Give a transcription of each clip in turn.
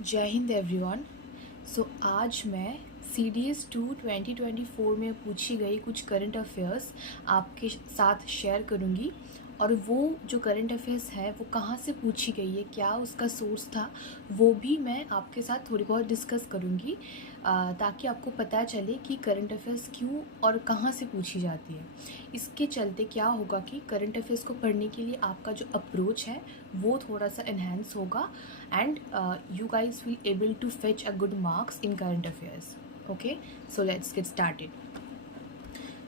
जय हिंद एवरीवन। आज मैं सी डी एस 2 2024 में पूछी गई कुछ करंट अफेयर्स आपके साथ शेयर करूंगी। और वो जो करंट अफेयर्स है वो कहाँ से पूछी गई है, क्या उसका सोर्स था, वो भी मैं आपके साथ थोड़ी बहुत डिस्कस करूंगी, ताकि आपको पता चले कि करंट अफेयर्स क्यों और कहाँ से पूछी जाती है। इसके चलते क्या होगा कि करंट अफेयर्स को पढ़ने के लिए आपका जो अप्रोच है वो थोड़ा सा एनहेंस होगा, and you guys will able to fetch a good marks in current affairs. Okay, so let's get started.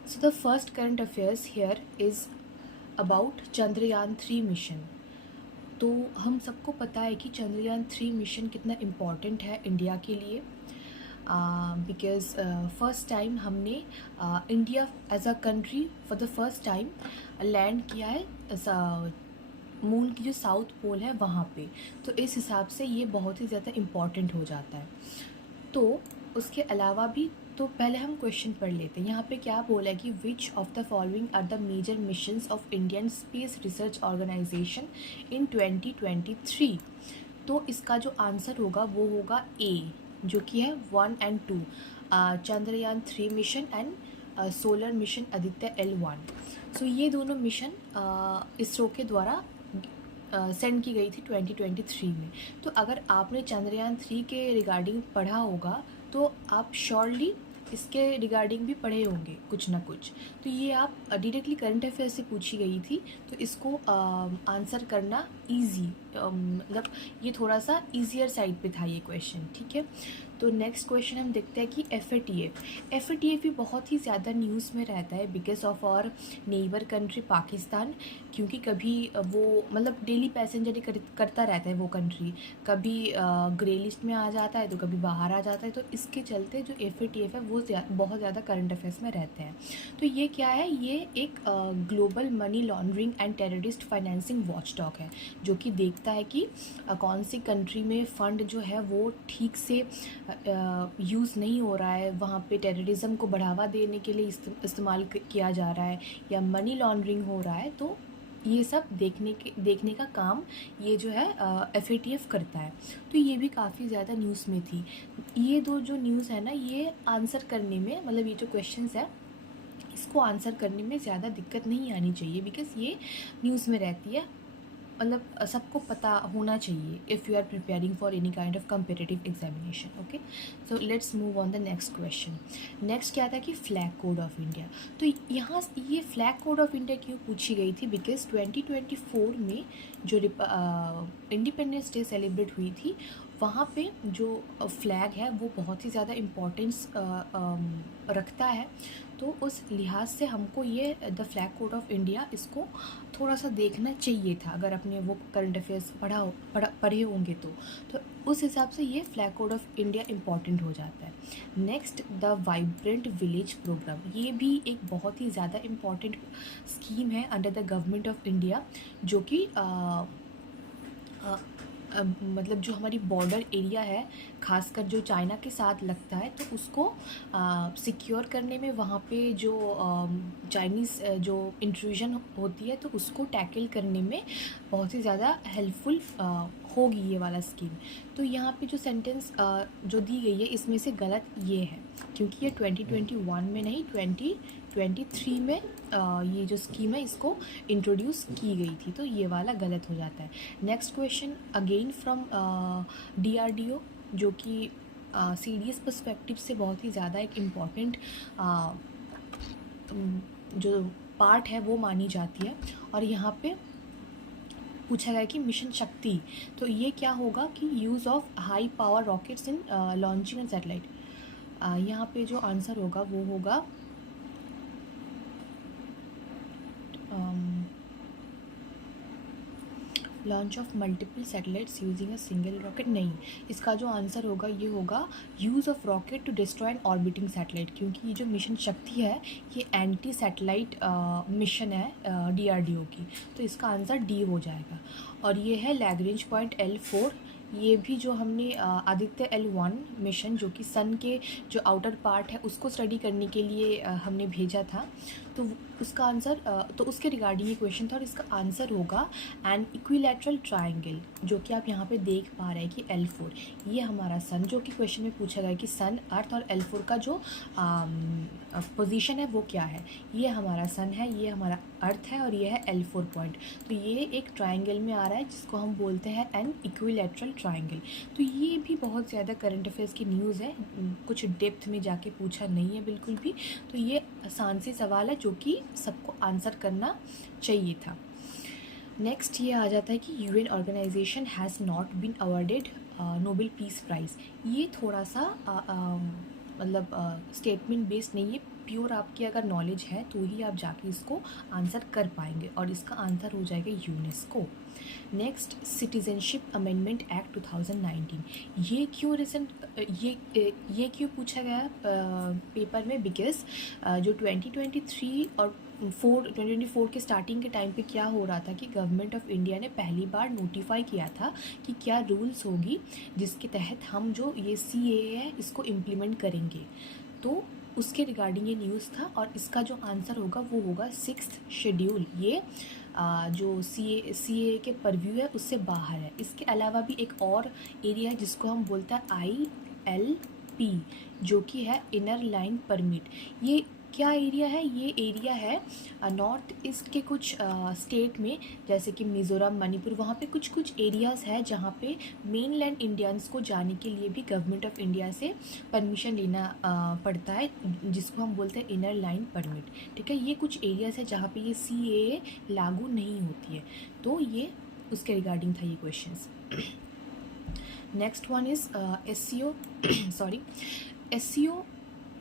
So the first current affairs here is about Chandrayaan 3 mission. तो हम सबको पता है कि चंद्रयान 3 मिशन कितना इम्पॉर्टेंट है India के लिए, बिकॉज फर्स्ट टाइम हमने India as a country for the first time land किया है मून की जो साउथ पोल है वहाँ पे। तो इस हिसाब से ये बहुत ही ज़्यादा इम्पॉर्टेंट हो जाता है। तो उसके अलावा भी तो पहले हम क्वेश्चन पढ़ लेते हैं। यहाँ पे क्या बोला है कि which of the following are the major missions of Indian Space Research Organisation in 2023। तो इसका जो आंसर होगा वो होगा ए, जो कि है 1 and 2, Chandrayaan 3 mission and solar mission Aditya L1। सो ये दोनों मिशन इसरो के द्वारा सेंड की गई थी 2023 में। तो अगर आपने चंद्रयान 3 के रिगार्डिंग पढ़ा होगा तो आप श्योरली इसके रिगार्डिंग भी पढ़े होंगे कुछ ना कुछ। तो ये आप डायरेक्टली करंट अफेयर से पूछी गई थी, तो इसको आंसर करना इजी, मतलब ये थोड़ा सा ईजियर साइड पे था ये क्वेश्चन। ठीक है, तो नेक्स्ट क्वेश्चन हम देखते हैं कि एफ ए टी एफ भी बहुत ही ज़्यादा न्यूज़ में रहता है बिकॉज ऑफ और नेबर कंट्री पाकिस्तान, क्योंकि कभी वो मतलब डेली पैसेंजर करता रहता है वो कंट्री, कभी ग्रे लिस्ट में आ जाता है तो कभी बाहर आ जाता है। तो इसके चलते जो एफ ए टी एफ है वो बहुत ज़्यादा करंट अफेयर्स में रहते हैं। तो ये क्या है, ये एक global money laundering and terrorist financing watchdog है, जो कि देखता है कि कौन सी कंट्री में फ़ंड जो है वो ठीक से यूज़ नहीं हो रहा है, वहाँ पे टेररिज्म को बढ़ावा देने के लिए इस्तेमाल किया जा रहा है या मनी लॉन्ड्रिंग हो रहा है। तो ये सब देखने का काम ये जो है एफ ए टी एफ करता है। तो ये भी काफ़ी ज़्यादा न्यूज़ में थी। ये दो जो न्यूज़ है ना, ये आंसर करने में, मतलब ये जो क्वेश्चंस है इसको आंसर करने में ज़्यादा दिक्कत नहीं आनी चाहिए, बिकॉज़ ये न्यूज़ में रहती है, मतलब सबको पता होना चाहिए if you are preparing for any kind of competitive examination. Okay, so let's move on the next question. Next क्या था कि फ्लैग कोड ऑफ इंडिया। तो यहाँ ये फ्लैग कोड ऑफ इंडिया क्यों पूछी गई थी, बिकॉज 2024 में जो इंडिपेंडेंस डे सेलिब्रेट हुई थी, वहाँ पे जो फ्लैग है वो बहुत ही ज़्यादा इम्पोर्टेंस रखता है। तो उस लिहाज से हमको ये the flag code of India इसको थोड़ा सा देखना चाहिए था, अगर आपने वो करंट अफेयर्स पढ़े होंगे तो उस हिसाब से ये flag code of India important हो जाता है। Next, the vibrant village program, ये भी एक बहुत ही ज़्यादा इम्पॉर्टेंट स्कीम है under the government of India, जो कि मतलब जो हमारी बॉर्डर एरिया है, खासकर जो चाइना के साथ लगता है, तो उसको सिक्योर करने में, वहाँ पे जो चाइनीज़ जो इंट्रूजन होती है तो उसको टैकल करने में बहुत ही ज़्यादा हेल्पफुल होगी ये वाला स्कीम। तो यहाँ पे जो सेंटेंस जो दी गई है इसमें से गलत ये है, क्योंकि ये 2021 में नहीं 2023 में ये जो स्कीम है इसको इंट्रोड्यूस की गई थी, तो ये वाला गलत हो जाता है। Next question again from DRDO, जो कि सी डी एस पर्सपेक्टिव से बहुत ही ज़्यादा एक इम्पॉर्टेंट जो पार्ट है वो मानी जाती है। और यहाँ पे पूछा गया कि मिशन शक्ति, तो ये क्या होगा कि use of high power rockets in launching and satellite. यहाँ पे जो आंसर होगा वो होगा launch of multiple satellites using a single rocket, नहीं, इसका जो आंसर होगा ये होगा use of rocket to destroy an orbiting satellite, क्योंकि ये जो मिशन शक्ति है ये एंटी सैटेलाइट मिशन है DRDO की, तो इसका आंसर डी हो जाएगा। और ये है लैग्रेंज पॉइंट L4, ये भी जो हमने आदित्य L1 मिशन, जो कि सन के जो आउटर पार्ट है उसको स्टडी करने के लिए हमने भेजा था, तो तो उसका आंसर तो उसके रिगार्डिंग ये क्वेश्चन था और इसका आंसर होगा एन इक्विलैटरल ट्राइंगल, जो कि आप यहाँ पे देख पा रहे हैं कि L4 ये हमारा सन, जो कि क्वेश्चन में पूछा गया कि सन, अर्थ और L4 का जो पोजीशन है वो क्या है। ये हमारा सन है, ये हमारा अर्थ है और ये है L4 पॉइंट। तो ये एक ट्राइंगल में आ रहा है जिसको हम बोलते हैं एन इक्विलैटरल ट्राइंगल। तो ये भी बहुत ज़्यादा करंट अफेयर्स की न्यूज़ है, कुछ डेप्थ में जाके पूछा नहीं है बिल्कुल भी। तो ये आसान सी सवाल है जो कि सबको आंसर करना चाहिए था। नेक्स्ट ये आ जाता है कि UN organization has not been awarded Nobel peace prize. ये थोड़ा सा मतलब स्टेटमेंट बेस्ड नहीं है, प्योर आपकी अगर नॉलेज है तो ही आप जाके इसको आंसर कर पाएंगे और इसका आंसर हो जाएगा UNESCO. Next, citizenship amendment act 2019। ये क्यों ये क्यों पूछा गया पेपर में? बिकॉज जो 2023 और 2024 के स्टार्टिंग के टाइम पे क्या हो रहा था कि गवर्नमेंट ऑफ इंडिया ने पहली बार नोटिफाई किया था कि क्या रूल्स होगी जिसके तहत हम जो ये CAA है इसको इम्प्लीमेंट करेंगे। तो उसके रिगार्डिंग ये न्यूज़ था और इसका जो आंसर होगा वो होगा 6th शेड्यूल। ये जो CAA के परव्यू है उससे बाहर है। इसके अलावा भी एक और एरिया है जिसको हम बोलते हैं ILP, जो कि है इनर लाइन परमिट। ये क्या एरिया है? ये एरिया है नॉर्थ ईस्ट के कुछ स्टेट में, जैसे कि मिज़ोरम, मणिपुर, वहाँ पे कुछ कुछ एरियाज़ है जहाँ पे मेनलैंड इंडियंस को जाने के लिए भी गवर्नमेंट ऑफ इंडिया से परमिशन लेना पड़ता है, जिसको हम बोलते हैं इनर लाइन परमिट। ठीक है, ये कुछ एरियाज़ है जहाँ पे ये CAA लागू नहीं होती है। तो ये उसके रिगार्डिंग था ये questions. Next one is SCO sorry SCO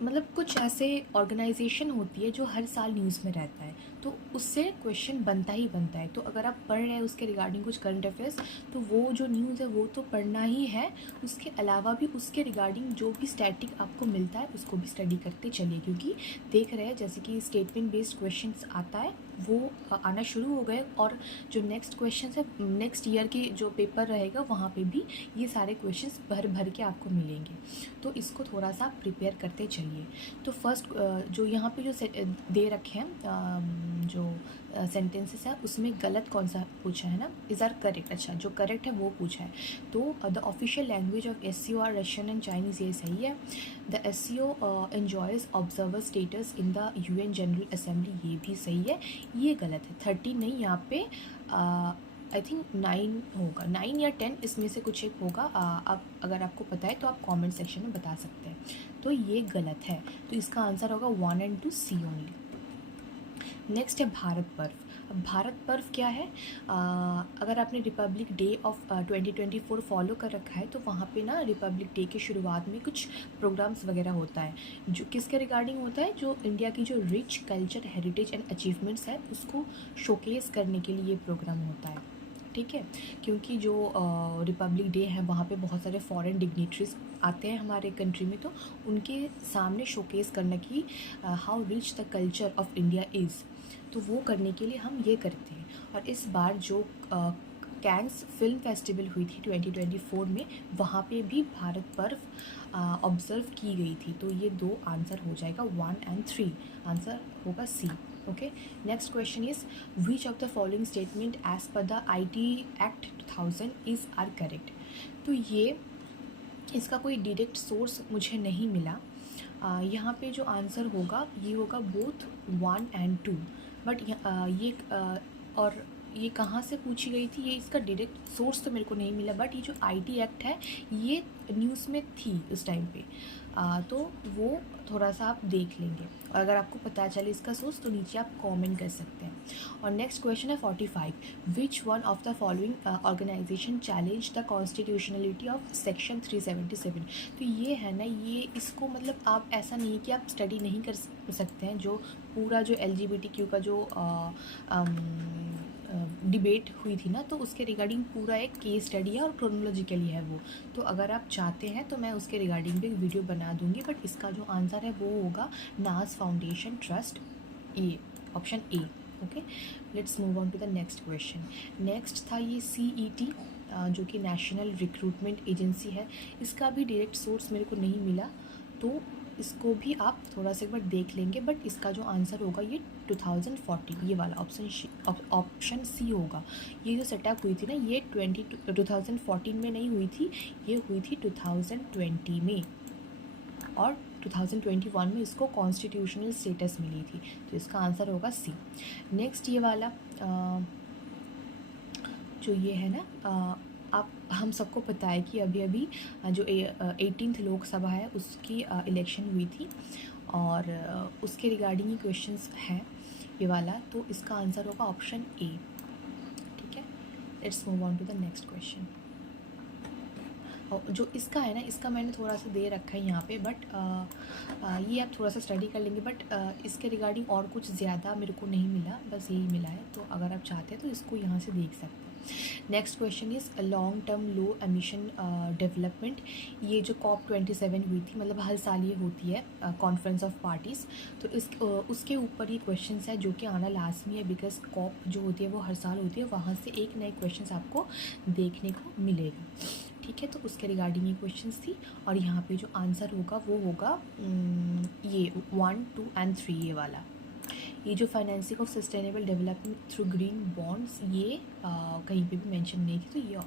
मतलब कुछ ऐसे ऑर्गेनाइजेशन होती है जो हर साल न्यूज़ में रहता है, तो उससे क्वेश्चन बनता ही बनता है। तो अगर आप पढ़ रहे हैं उसके रिगार्डिंग कुछ करंट अफेयर्स, तो वो जो न्यूज़ है वो तो पढ़ना ही है। उसके अलावा भी उसके रिगार्डिंग जो भी स्टैटिक आपको मिलता है उसको भी स्टडी करते चलिए, क्योंकि देख रहे हैं जैसे कि स्टेटमेंट बेस्ड क्वेश्चंस आता है वो आना शुरू हो गए, और जो नेक्स्ट क्वेश्चंस है नेक्स्ट ईयर की जो पेपर रहेगा वहाँ पे भी ये सारे क्वेश्चंस भर भर के आपको मिलेंगे। तो इसको थोड़ा सा प्रिपेयर करते चलिए। तो फर्स्ट जो यहाँ पे जो दे रखे हैं जो सेंटेंसेस है उसमें गलत कौन सा पूछा है ना, इज़ आर करेक्ट। अच्छा, जो करेक्ट है वो पूछा है। तो the official language of SCO are Russian and Chinese, ये सही है। The SCO enjoys observer status in the UN general assembly, ये भी सही है। ये गलत है, 13 नहीं, यहाँ पे आई थिंक 9 होगा, 9 या 10 इसमें से कुछ एक होगा। आप अगर आपको पता है तो आप कमेंट सेक्शन में बता सकते हैं। तो ये गलत है, तो इसका आंसर होगा 1 and 2 C ओनली। नेक्स्ट है भारत पर्व। अब भारत पर्व क्या है? अगर आपने रिपब्लिक डे ऑफ 2024 फॉलो कर रखा है तो वहाँ पे ना रिपब्लिक डे के शुरुआत में कुछ प्रोग्राम्स वगैरह होता है, जो किसके रिगार्डिंग होता है? जो इंडिया की जो rich culture, heritage and achievements है उसको शोकेस करने के लिए ये प्रोग्राम होता है। ठीक है, क्योंकि जो रिपब्लिक डे है वहाँ पे बहुत सारे फॉरेन डिग्निटरीज आते हैं हमारे कंट्री में, तो उनके सामने शोकेस करने की how rich the culture of India is, तो वो करने के लिए हम ये करते हैं। और इस बार जो कैंस फिल्म फेस्टिवल हुई थी 2024 में, वहाँ पे भी भारत पर्व ऑब्ज़र्व की गई थी। तो ये 2 आंसर हो जाएगा, 1 and 3, आंसर होगा C। Okay, next question is which of the following statement as per the IT act 2000 is are correct. तो ये इसका कोई डायरेक्ट सोर्स मुझे नहीं मिला। यहाँ पे जो आंसर होगा ये होगा बोथ 1 and 2, बट ये और ये कहाँ से पूछी गई थी, ये इसका डायरेक्ट सोर्स तो मेरे को नहीं मिला। बट ये जो IT एक्ट है ये न्यूज़ में थी उस टाइम पे, तो वो थोड़ा सा आप देख लेंगे, और अगर आपको पता चले इसका सोर्स तो नीचे आप कमेंट कर सकते हैं। और नेक्स्ट क्वेश्चन है 45, which one of the following organization challenge the constitutionality of section 377। तो ये है ना, ये इसको मतलब आप ऐसा नहीं है कि आप स्टडी नहीं कर सकते हैं। जो पूरा जो LGBTQ का जो डिबेट हुई थी ना, तो उसके रिगार्डिंग पूरा एक केस स्टडी है और क्रोनोलॉजिकली है वो। तो अगर आप चाहते हैं तो मैं उसके रिगार्डिंग भी वीडियो बना दूंगी, बट इसका जो आंसर है वो होगा Naz foundation trust, A, option A. Okay, let's move on to the next question. Next था ये CET, जो कि नेशनल रिक्रूटमेंट एजेंसी है। इसका भी डायरेक्ट सोर्स मेरे को नहीं मिला, तो इसको भी आप थोड़ा सा एक बार देख लेंगे, बट इसका जो आंसर होगा ये 2014, ये वाला ऑप्शन सी होगा। ये जो सेटअप हुई थी ना, ये 2014 में नहीं हुई थी, ये हुई थी 2020 में, और 2021 में इसको कॉन्स्टिट्यूशनल स्टेटस मिली थी। तो इसका आंसर होगा सी। नेक्स्ट ये वाला जो ये है ना, आप हम सबको पता है कि अभी अभी जो 18th लोकसभा है उसकी इलेक्शन हुई थी, और उसके रिगार्डिंग ही क्वेश्चंस हैं ये वाला। तो इसका आंसर होगा ऑप्शन ए। ठीक है, let's move on to the next question. और जो इसका है ना, इसका मैंने थोड़ा सा दे रखा है यहाँ पे, बट ये आप थोड़ा सा स्टडी कर लेंगे, बट इसके रिगार्डिंग और कुछ ज़्यादा मेरे को नहीं मिला, बस यही मिला है। तो अगर आप चाहते हैं तो इसको यहाँ से देख सकते हैं। Next question is long term low emission development. ये जो COP27 हुई थी, मतलब हर साल ये होती है कॉन्फ्रेंस ऑफ पार्टीज़, तो उसके ऊपर ये क्वेश्चन है जो कि आना लाजमी है, बिकॉज COP जो होती है वो हर साल होती है, वहाँ से एक नए क्वेश्चन आपको देखने को मिलेगा। ठीक है, तो उसके रिगार्डिंग ये क्वेश्चंस थी, और यहाँ पे जो आंसर होगा वो होगा ये 1, 2 एंड 3 ये वाला। ये जो financing of sustainable development through green bonds, ये कहीं पे भी मेंशन नहीं थी, तो ये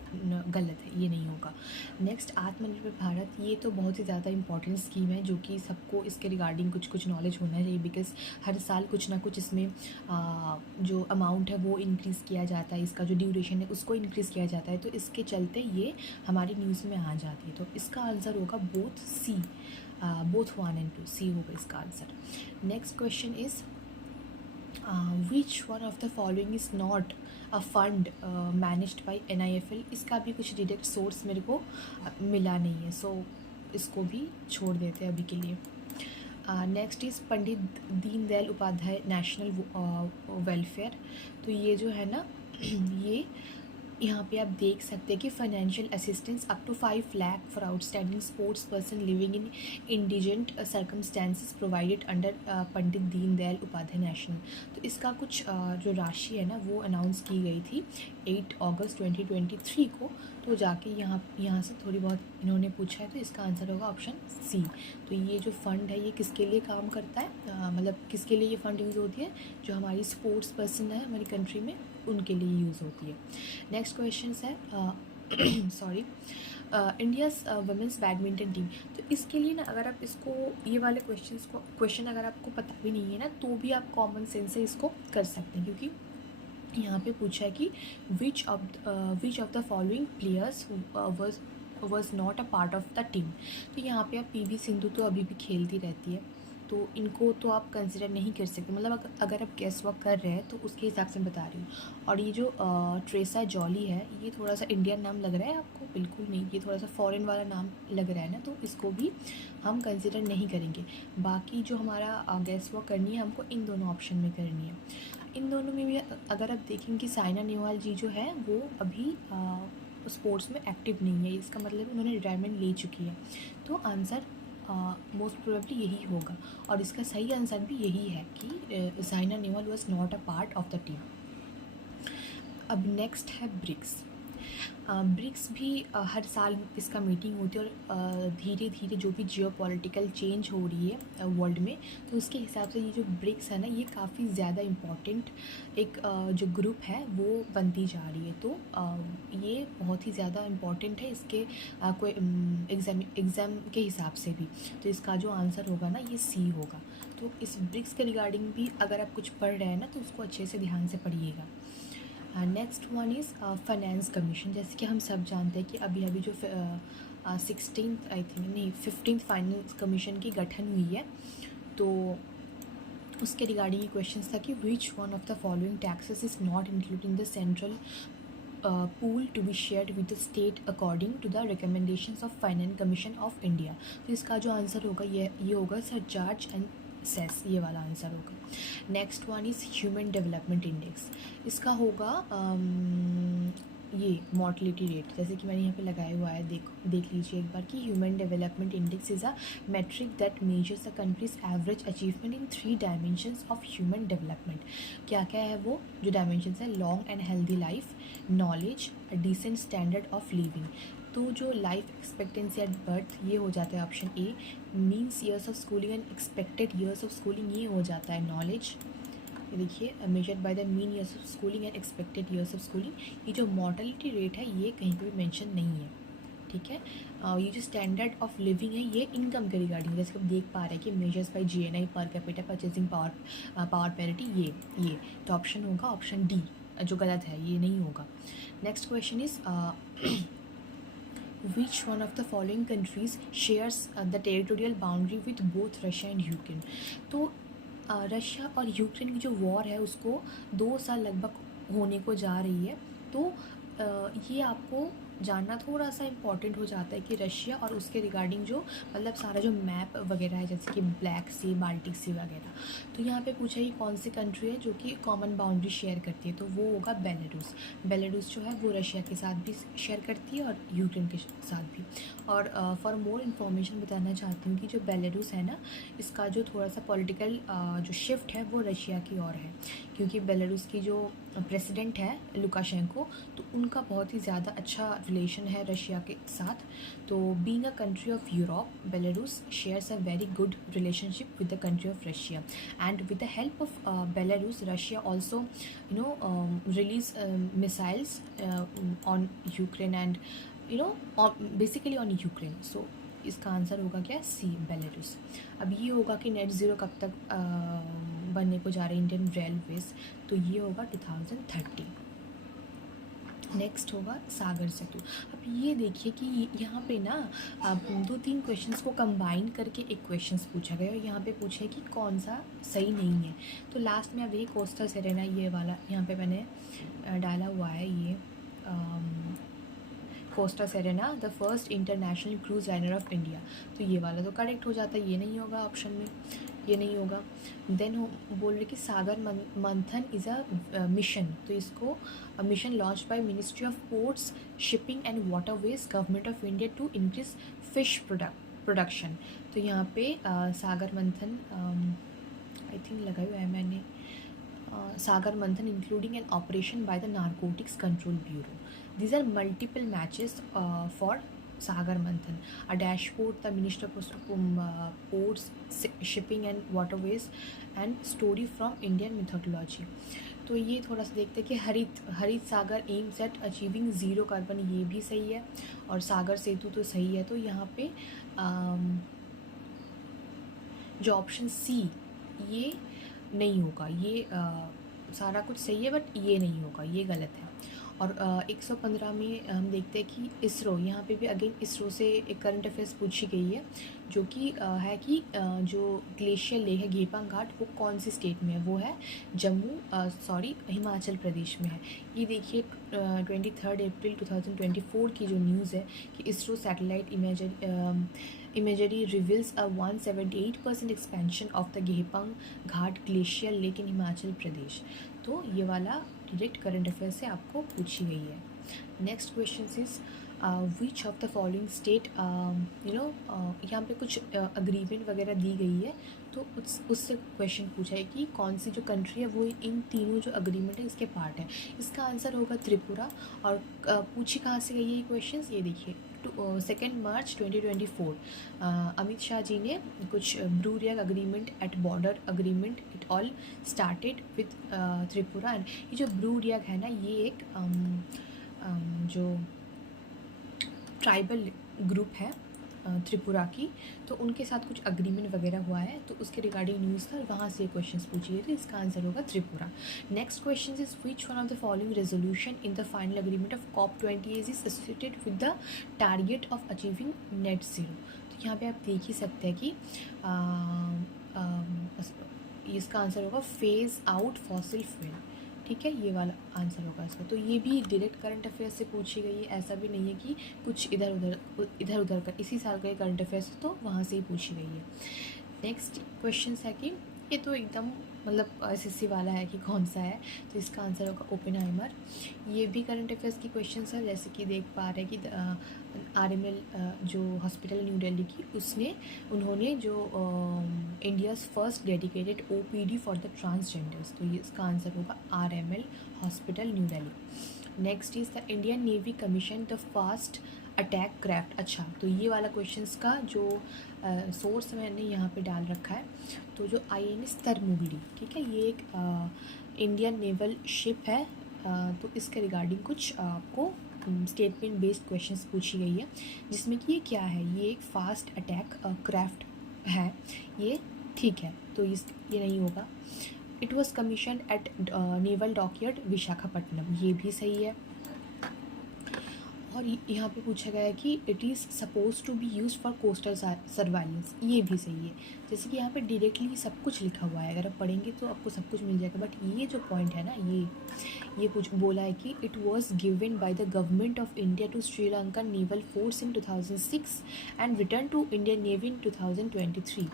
गलत है, ये नहीं होगा। नेक्स्ट आत्मनिर्भर भारत, ये तो बहुत ही ज़्यादा इंपॉर्टेंट स्कीम है, जो कि सबको इसके रिगार्डिंग कुछ नॉलेज होना चाहिए, बिकॉज हर साल कुछ ना कुछ इसमें जो अमाउंट है वो इंक्रीज़ किया जाता है, इसका जो ड्यूरेशन है उसको इंक्रीज़ किया जाता है, तो इसके चलते ये हमारी न्यूज़ में आ जाती है। तो इसका आंसर होगा बोथ सी, बोथ 1 and 2, सी होगा इसका answer. Next question is which one of the following is not a fund managed by NIFL। इसका भी कुछ डायरेक्ट सोर्स मेरे को मिला नहीं है, सो इसको भी छोड़ देते हैं अभी के लिए। Next is Pandit Deendayal Upadhyay national welfare. तो ये जो है ना, ये यहाँ पे आप देख सकते हैं कि financial assistance up to 5 lakh for outstanding sports person living in indigent circumstances provided under Pandit Deendayal Upadhyay national. तो इसका कुछ जो राशि है ना वो अनाउंस की गई थी 8 अगस्त 2023 को। तो जाके यहाँ से थोड़ी बहुत इन्होंने पूछा है, तो इसका आंसर होगा ऑप्शन सी। तो ये जो फ़ंड है ये किसके लिए काम करता है, मतलब किसके लिए ये फ़ंड यूज़ होती है, जो हमारी स्पोर्ट्स पर्सन है हमारी कंट्री में उनके लिए यूज़ होती है। नेक्स्ट क्वेश्चन है sorry India's women's badminton team. तो इसके लिए ना, अगर आप इसको ये वाले क्वेश्चन अगर आपको पता भी नहीं है ना, तो भी आप कॉमन सेंस से इसको कर सकते हैं, क्योंकि यहाँ पे पूछा है कि which of the following players was not a part of the team. तो यहाँ पे आप PV सिंधु तो अभी भी खेलती रहती है, तो इनको तो आप कंसिडर नहीं कर सकते, मतलब अगर आप गेस वर्क कर रहे हैं तो उसके हिसाब से बता रही हूँ। और ये जो ट्रेसा जॉली है, ये थोड़ा सा इंडियन नाम लग रहा है आपको? बिल्कुल नहीं, ये थोड़ा सा फॉरेन वाला नाम लग रहा है ना, तो इसको भी हम कंसिडर नहीं करेंगे। बाकी जो हमारा गेस वर्क करनी है हमको इन दोनों ऑप्शन में करनी है। इन दोनों में भी अगर आप देखेंगे कि साइना नेहवाल जी जो है वो अभी स्पोर्ट्स में एक्टिव नहीं है, इसका मतलब उन्होंने रिटायरमेंट ले चुकी है। तो आंसर मोस्ट प्रोबेबली यही होगा, और इसका सही आंसर भी यही है कि Saina Nehwal was not a part of the team. अब नेक्स्ट है ब्रिक्स। ब्रिक्स भी हर साल इसका मीटिंग होती है, और धीरे धीरे जो भी जियोपॉलिटिकल चेंज हो रही है वर्ल्ड में, तो उसके हिसाब से ये जो ब्रिक्स है ना, ये काफ़ी ज़्यादा इम्पॉर्टेंट एक जो ग्रुप है वो बनती जा रही है। तो ये बहुत ही ज़्यादा इम्पॉर्टेंट है इसके कोई एग्ज़ाम के हिसाब से भी। तो इसका जो आंसर होगा ना ये सी होगा। तो इस ब्रिक्स के रिगार्डिंग भी अगर आप कुछ पढ़ रहे हैं ना, तो उसको अच्छे से ध्यान से पढ़िएगा। Next one is finance commission. जैसे कि हम सब जानते हैं कि अभी अभी जो 15th फाइनेंस कमीशन की गठन हुई है, तो उसके रिगार्डिंग ये क्वेश्चन था कि विच one of the following taxes is not including the central pool to be shared with the state according to the recommendations of Finance Commission of India। तो इसका जो आंसर होगा ये होगा सरचार्ज एंड सेस, ये वाला आंसर होगा। Next one is human development index. इसका होगा ये मॉर्टलिटी रेट, जैसे कि मैंने यहाँ पे लगाया हुआ है, देख लीजिए एक बार कि human development index is a metric that measures the countries average achievement in 3 dimensions of human development. क्या क्या है वो जो डायमेंशंस है? Long and healthy life, knowledge, decent standard of living. तो जो लाइफ एक्सपेक्टेंसी एट बर्थ ये हो जाता है option A, means years of schooling and expected years of schooling ये हो जाता है नॉलेज। ये देखिए measured by the mean years of schooling and expected years of schooling. ये जो मॉर्टलिटी रेट है ये कहीं पर भी मेंशन नहीं है, ठीक है। ये जो स्टैंडर्ड ऑफ लिविंग है ये इनकम के रिगार्डिंग, जैसे आप देख पा रहे हैं कि measures by GNI per capita purchasing power parity, ये तो ऑप्शन होगा ऑप्शन डी, जो गलत है ये नहीं होगा। Next question is which one of the following countries shares the territorial boundary with both Russia and Ukraine. तो रशिया और यूक्रेन की जो वॉर है उसको 2 साल लगभग होने को जा रही है। तो ये आपको जानना थोड़ा सा इम्पॉर्टेंट हो जाता है कि रशिया और उसके रिगार्डिंग जो मतलब सारा जो मैप वगैरह है, जैसे कि ब्लैक सी, बाल्टिक सी वगैरह, तो यहाँ पे पूछा कि कौन सी कंट्री है जो कि कॉमन बाउंड्री शेयर करती है, तो वो होगा बेलारूस। बेलारूस जो है वो रशिया के साथ भी शेयर करती है और यूक्रेन के साथ भी। और फॉर मोर इन्फॉर्मेशन बताना चाहती हूँ कि जो बेलारूस है ना, इसका जो थोड़ा सा पॉलिटिकल जो शिफ्ट है वो रशिया की ओर है, क्योंकि बेलारूस की जो प्रेसिडेंट है लुकाशेंको, तो उनका बहुत ही ज़्यादा अच्छा रिलेशन है रशिया के साथ। तो being a country of Europe, Belarus shares a very good relationship with the country of Russia, and with the help of Belarus Russia also release missiles on Ukraine and basically on Ukraine. So इसका answer होगा क्या, सी, Belarus. अब ये होगा कि net zero कब तक बनने को जा रहे हैं इंडियन रेलवेज, तो ये होगा 2030। नेक्स्ट होगा सागर सेतु। अब ये देखिए कि यहाँ पे ना 2-3 क्वेश्चंस को कंबाइन करके एक क्वेश्चंस पूछा गया, और यहाँ पे पूछा है कि कौन सा सही नहीं है। तो लास्ट में अब ये कोस्टा सेरेना ये वाला यहाँ पे मैंने डाला हुआ है, ये Costa Serena the first international cruise liner of India, तो ये वाला तो करेक्ट हो जाता है, ये नहीं होगा ऑप्शन में, ये नहीं होगा। देन बोल रहे कि सागर मंथन इज़ अ मिशन, तो इसको mission launch by ministry of ports, shipping and waterways, government of India to increase fish production. तो यहाँ पे सागर मंथन आई थिंक लगाया हुआ है मैंने, सागर मंथन including an operation by the narcotics control bureau. These are multiple matches for Sagar Manthan. A dashboard, the Minister of Ports, Shipping and Waterways, and story from Indian mythology. तो ये थोड़ा सा देखते हैं कि Harit Sagar aims at achieving zero carbon, ये भी सही है, और सागर सेतु तो सही है। तो यहाँ पे जो ऑप्शन सी ये नहीं होगा, ये सारा कुछ सही है बट ये नहीं होगा, ये गलत है। और 115 में हम देखते हैं कि इसरो, यहाँ पे भी अगेन इसरो से एक करंट अफेयर्स पूछी गई है, जो कि है कि जो ग्लेशियर लेक है गेपांग घाट, वो कौन सी स्टेट में है, वो है हिमाचल प्रदेश में है। ये देखिए 23 अप्रैल 2024 की जो न्यूज़ है कि ISRO satellite imagery reveals a 178% expansion of the Gepang Ghat glacier lake in Himachal Pradesh. तो ये वाला डायरेक्ट करंट अफेयर से आपको पूछी गई है। Next question is which of the following state, यहाँ पे कुछ अग्रीमेंट वगैरह दी गई है, तो उससे क्वेश्चन पूछा है कि कौन सी जो कंट्री है वो इन तीनों जो अग्रीमेंट है इसके पार्ट है। इसका आंसर होगा त्रिपुरा। और पूछी कहाँ से गई है ये क्वेश्चन, ये देखिए 2 मार्च 2024 अमित शाह जी ने कुछ Bru Reang agreement at border agreement, it all started with Tripura. And ये जो ब्रू रियाग है ना, ये एक जो ट्राइबल ग्रुप है त्रिपुरा की, तो उनके साथ कुछ अग्रीमेंट वगैरह हुआ है, तो उसके रिगार्डिंग न्यूज़ था, वहाँ से क्वेश्चंस पूछी गई, तो इसका आंसर होगा Tripura. Next question is which one of the following resolution in the final agreement of COP28 is associated with the target of achieving net zero. तो यहाँ पे आप देख ही सकते हैं कि इसका आंसर होगा फेज आउट फॉसिल फ्यूल, ठीक है, ये वाला आंसर होगा इसका। तो ये भी डायरेक्ट करंट अफेयर्स से पूछी गई है, ऐसा भी नहीं है कि कुछ इधर उधर का इसी साल का करंट अफेयर्स तो वहाँ से ही पूछी गई है। नेक्स्ट क्वेश्चन है कि ये तो एकदम मतलब SSC वाला है कि कौन सा है, तो इसका आंसर होगा ओपेनहाइमर। ये भी करंट अफेयर्स की क्वेश्चंस है, जैसे कि देख पा रहे हैं कि RML जो हॉस्पिटल न्यू दिल्ली की, उन्होंने जो India's first dedicated OPD for the transgenders, तो ये इसका आंसर होगा RML hospital new Delhi. Next is the Indian navy commission the first attack craft. अच्छा, तो ये वाला क्वेश्चंस का जो सोर्स मैंने यहाँ पे डाल रखा है, तो जो INS तरमुगली, ठीक है, ये एक इंडियन नेवल शिप है। तो इसके रिगार्डिंग कुछ आपको स्टेटमेंट बेस्ड क्वेश्चंस पूछी गई है, जिसमें कि ये क्या है, ये एक फास्ट अटैक क्राफ्ट है, ये ठीक है, तो ये नहीं होगा। It was commission at naval dockyard Visakhapatnam, ये भी सही है। और यहाँ पे पूछा गया है कि it is suppose to be use for coastal surveillance, ये भी सही है। जैसे कि यहाँ पे डायरेक्टली सब कुछ लिखा हुआ है, अगर आप पढ़ेंगे तो आपको सब कुछ मिल जाएगा, बट ये जो पॉइंट है ना, ये कुछ बोला है कि it was given by the government of India to Sri Lankan naval force in 2006 and return to Indian navy in 2023,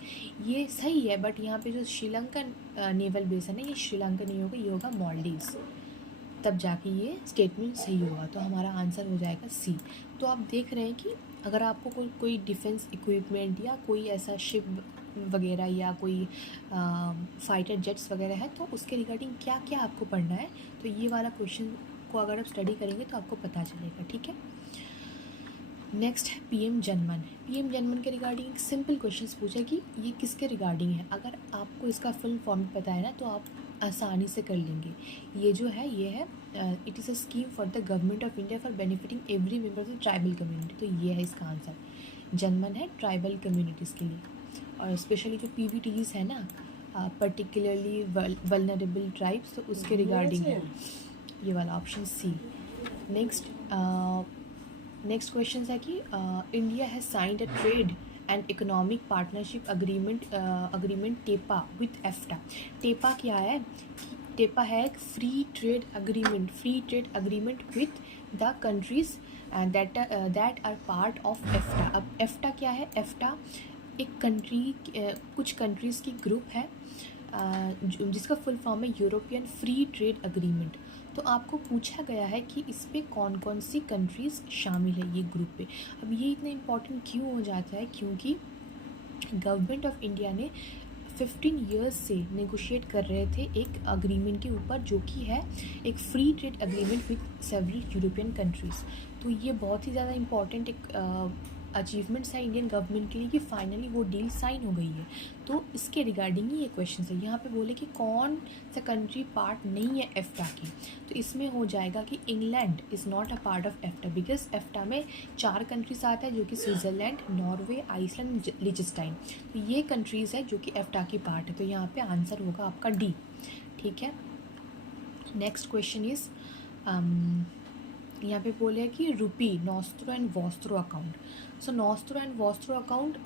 ये सही है। बट यहाँ पे जो श्रीलंकन नेवल बेस है ना, ये श्रीलंका नहीं होगा, ये होगा मालदीव्स, तब जाके ये स्टेटमेंट सही होगा। तो हमारा आंसर हो जाएगा सी। तो आप देख रहे हैं कि अगर आपको कोई डिफेंस इक्विपमेंट या कोई ऐसा शिप वगैरह या कोई फाइटर जेट्स वगैरह है, तो उसके रिगार्डिंग क्या क्या आपको पढ़ना है, तो ये वाला क्वेश्चन को अगर आप स्टडी करेंगे तो आपको पता चलेगा, ठीक है। नेक्स्ट है PM जनमन। PM जनमन के रिगार्डिंग एक सिंपल क्वेश्चन पूछा कि ये किसके रिगार्डिंग है। अगर आपको इसका फुल फॉर्म पता है ना, तो आप आसानी से कर लेंगे। ये जो है, ये है it is a scheme for the government of India for benefiting every member of the tribal community, तो ये है इसका आंसर। जनमन है ट्राइबल कम्युनिटीज़ के लिए, और स्पेशली जो PVTs है ना, पर्टिकुलरली वल्नरेबल ट्राइब्स, तो उसके रिगार्डिंग है ये वाला ऑप्शन सी। नेक्स्ट क्वेश्चन है कि India has signed a trade and economic partnership agreement TEPA with EFTA. TEPA क्या है? टेपा है एक free trade agreement with the countries that are part of EFTA. अब एफ्टा क्या है? एफ्टा एक कुछ कंट्रीज़ की ग्रुप है जिसका फुल फॉर्म है यूरोपियन फ्री ट्रेड अग्रीमेंट। तो आपको पूछा गया है कि इस पे कौन कौन सी कंट्रीज़ शामिल है ये ग्रुप पे। अब ये इतना इम्पोर्टेंट क्यों हो जाता है? क्योंकि गवर्नमेंट ऑफ इंडिया ने 15 ईयर्स से नेगोशिएट कर रहे थे एक अग्रीमेंट के ऊपर, जो कि है एक free trade agreement with several European countries. तो ये बहुत ही ज़्यादा इम्पॉर्टेंट एक अचीवमेंट्स है इंडियन गवर्नमेंट के लिए कि फाइनली वो डील साइन हो गई है। तो इसके रिगार्डिंग ही ये क्वेश्चन है। यहाँ पे बोले कि कौन सा कंट्री पार्ट नहीं है एफ्टा की, तो इसमें हो जाएगा कि England is not a part of EFTA, because EFTA में 4 कंट्रीज आता है, जो कि स्विट्ज़रलैंड, नॉर्वे, आइसलैंड, लिechtenstein। तो ये कंट्रीज़ है जो कि एफ्टा की पार्ट है। तो यहाँ पे आंसर होगा आपका डी, ठीक है। नेक्स्ट क्वेश्चन इज़ यहाँ पे बोले कि rupee nostro and vostro account. So nostro and vostro account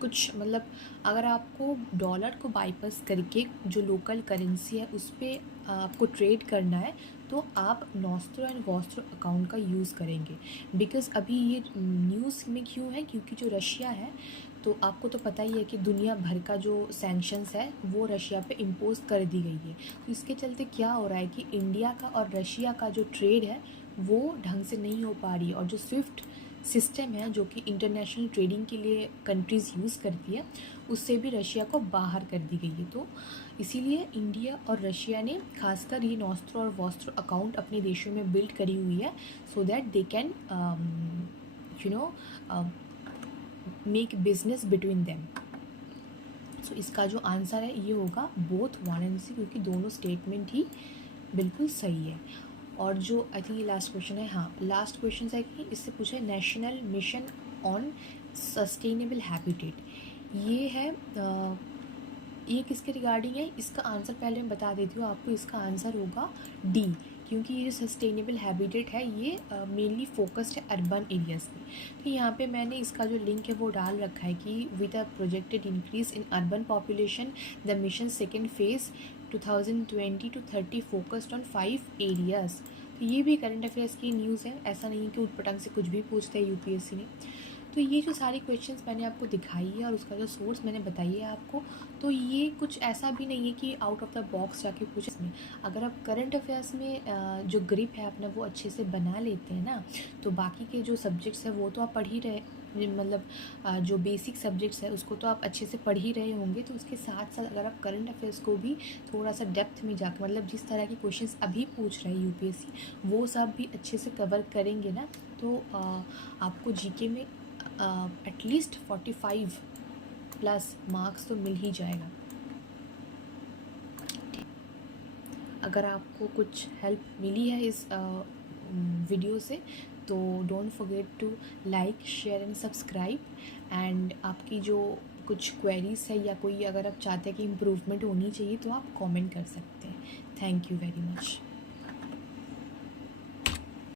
कुछ मतलब, अगर आपको डॉलर को बाईपास करके जो लोकल करेंसी है उस पर आपको ट्रेड करना है, तो आप नॉस्ट्रो एंड वॉस्ट्रो अकाउंट का यूज़ करेंगे। बिकॉज़ अभी ये न्यूज़ में क्यों है? क्योंकि जो रशिया है, तो आपको तो पता ही है कि दुनिया भर का जो सैंक्शंस है वो रशिया पे इम्पोज कर दी गई है। तो इसके चलते क्या हो रहा है कि इंडिया का और रशिया का जो ट्रेड है वो ढंग से नहीं हो पा रही है, और जो स्विफ्ट सिस्टम है जो कि इंटरनेशनल ट्रेडिंग के लिए कंट्रीज़ यूज़ करती है, उससे भी रशिया को बाहर कर दी गई है। तो इसीलिए इंडिया और रशिया ने खासकर ये नॉस्ट्रो और वॉस्ट्रो अकाउंट अपने देशों में बिल्ड करी हुई है, so that they can make business between them. So इसका जो आंसर है ये होगा बोथ 1 and C, क्योंकि दोनों स्टेटमेंट ही बिल्कुल सही है। और जो आई थिंक ये लास्ट क्वेश्चन है, हाँ लास्ट क्वेश्चन है कि इससे पूछा है national mission on sustainable habitat. ये है ये किसके रिगार्डिंग है? इसका आंसर पहले मैं बता देती हूँ आपको। इसका आंसर होगा डी, क्योंकि ये जो सस्टेनेबल हैबिटेट है ये मेनली फोकस्ड है अर्बन एरियाज़ पे। तो यहाँ पे मैंने इसका जो लिंक है वो डाल रखा है कि with a projected increase in urban population the mission second phase 2020 to 30 focused on 5 areas. तो ये भी करंट अफेयर्स की न्यूज़ है, ऐसा नहीं कि उटपटांग से कुछ भी पूछते हैं यूपीएससी ने। तो ये जो सारी क्वेश्चंस मैंने आपको दिखाई है और उसका जो सोर्स मैंने बताई है आपको, तो ये कुछ ऐसा भी नहीं है कि आउट ऑफ द बॉक्स जाके पूछे। इसमें अगर आप करंट अफेयर्स में जो ग्रिप है अपना वो अच्छे से बना लेते हैं ना, तो बाकी के जो सब्जेक्ट्स है वो तो आप मतलब जो बेसिक सब्जेक्ट्स है उसको तो आप अच्छे से पढ़ ही रहे होंगे, तो उसके साथ साथ अगर आप करंट अफेयर्स को भी थोड़ा सा डेप्थ में जाकर, मतलब जिस तरह के क्वेश्चंस अभी पूछ रहे हैं यूपीएससी, वो सब भी अच्छे से कवर करेंगे ना, तो आपको जीके में एटलीस्ट 45+ मार्क्स तो मिल ही जाएगा। अगर आपको कुछ हेल्प मिली है इस वीडियो से, तो don't forget to like, share and subscribe. And आपकी जो कुछ क्वेरीज है या कोई अगर आप चाहते हैं कि इम्प्रूवमेंट होनी चाहिए, तो आप कमेंट कर सकते हैं। Thank you very much.